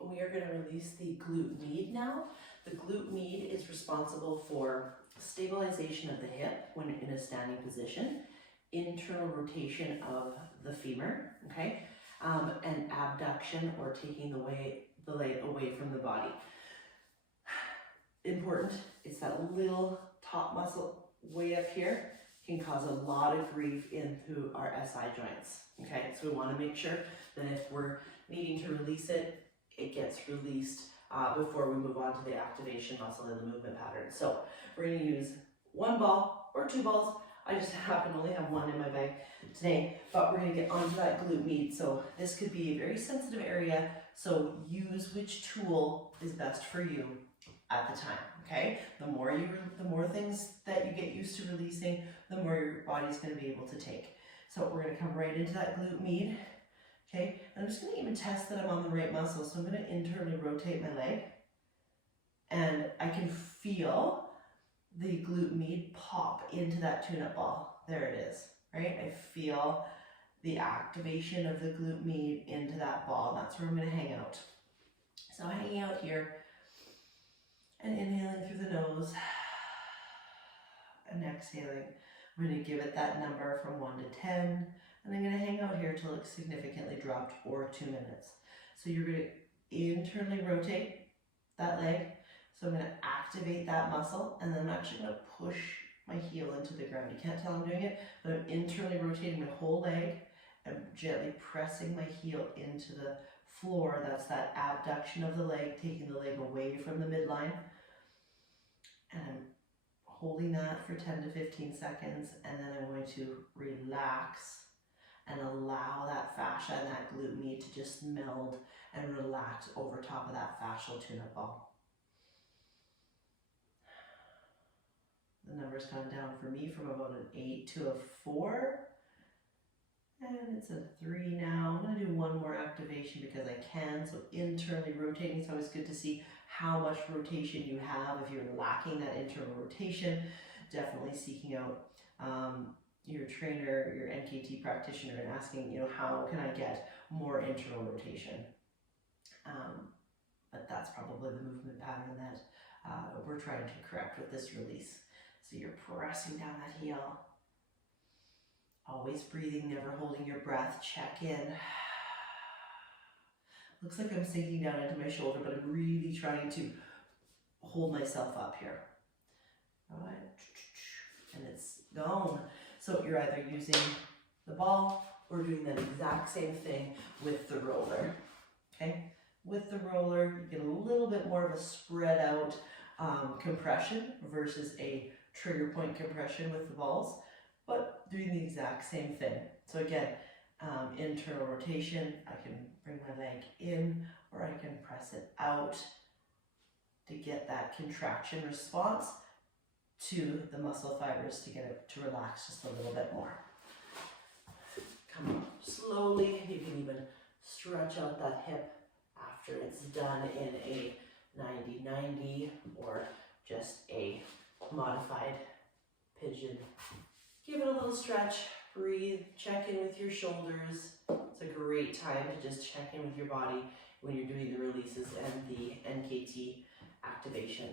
we are going to release the glute med now. The glute med is responsible for stabilization of the hip when in a standing position, internal rotation of the femur, okay, and abduction or taking the leg away from the body. Important, it's that little top muscle way up here can cause a lot of grief into our SI joints, okay? So we want to make sure that if we're needing to release it, it gets released before we move on to the activation muscle and the movement pattern. So we're going to use one ball or two balls. I just happen to only have one in my bag today, but we're going to get onto that glute med. So this could be a very sensitive area, so use which tool is best for you at the time, okay? The more things that you get used to releasing, the more your body's going to be able to take. So we're going to come right into that glute med, okay? And I'm just going to even test that I'm on the right muscle. So I'm going to internally rotate my leg, and I can feel the glute med pop into that tune-up ball. There it is, right? I feel the activation of the glute med into that ball. That's where I'm going to hang out. So I'm hanging out here and inhaling through the nose and exhaling. I'm going to give it that number from 1 to 10, and I'm going to hang out here till it's significantly dropped or 2 minutes. So you're going to internally rotate that leg. So I'm going to activate that muscle, and then I'm actually going to push my heel into the ground. You can't tell I'm doing it, but I'm internally rotating my whole leg and gently pressing my heel into the floor. That's that abduction of the leg, taking the leg away from the midline. And I'm holding that for 10 to 15 seconds, and then I'm going to relax and allow that fascia and that glute med to just meld and relax over top of that fascial tune-up ball. The number's gone down for me from about an 8 to a 4. And it's a 3 now. I'm going to do one more activation because I can. So internally rotating. It's always good to see how much rotation you have. If you're lacking that internal rotation, definitely seeking out your trainer, your NKT practitioner, and asking, how can I get more internal rotation? But that's probably the movement pattern that we're trying to correct with this release. So you're pressing down that heel. Always breathing, never holding your breath. Check in. Looks like I'm sinking down into my shoulder, but I'm really trying to hold myself up here. All right. And it's gone. So you're either using the ball or doing that exact same thing with the roller. Okay? With the roller, you get a little bit more of a spread out compression versus a trigger point compression with the balls, but doing the exact same thing. So again, internal rotation, I can bring my leg in or I can press it out to get that contraction response to the muscle fibers to get it to relax just a little bit more. Come on, slowly. You can even stretch out that hip after it's done in a 90-90 or just a modified pigeon. Give it a little stretch, breathe, check in with your shoulders. It's a great time to just check in with your body when you're doing the releases and the NKT activation.